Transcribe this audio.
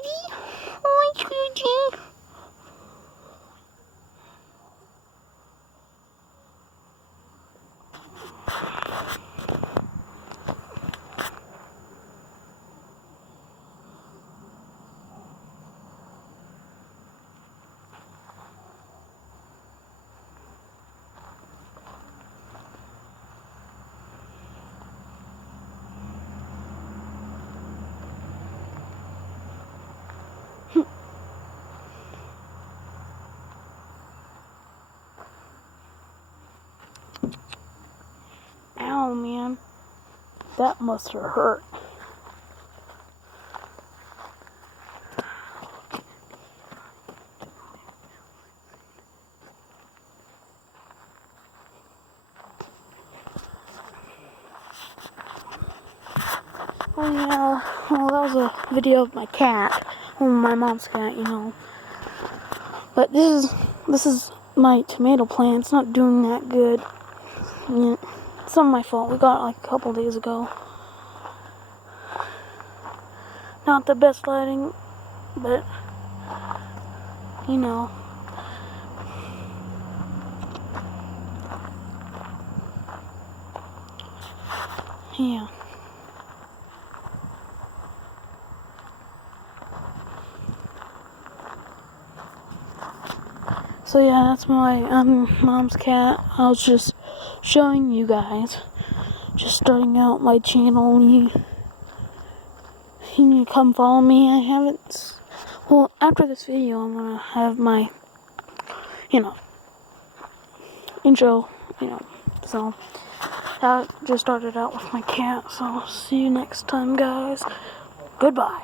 sweetie. Hi, sweetie. Ow, man. That must have hurt. Oh yeah, well that was a video of my cat. Well, my mom's cat, you know. But this is my tomato plant. It's not doing that good. Yeah, it's not my fault. We got it like a couple days ago. Not the best lighting, but you know. Yeah. So yeah, that's my mom's cat. I was just showing you guys. Just starting out my channel. You need to come follow me. I haven't. Well, after this video, I'm gonna have my, intro. So that just started out with my cat. So see you next time, guys. Goodbye.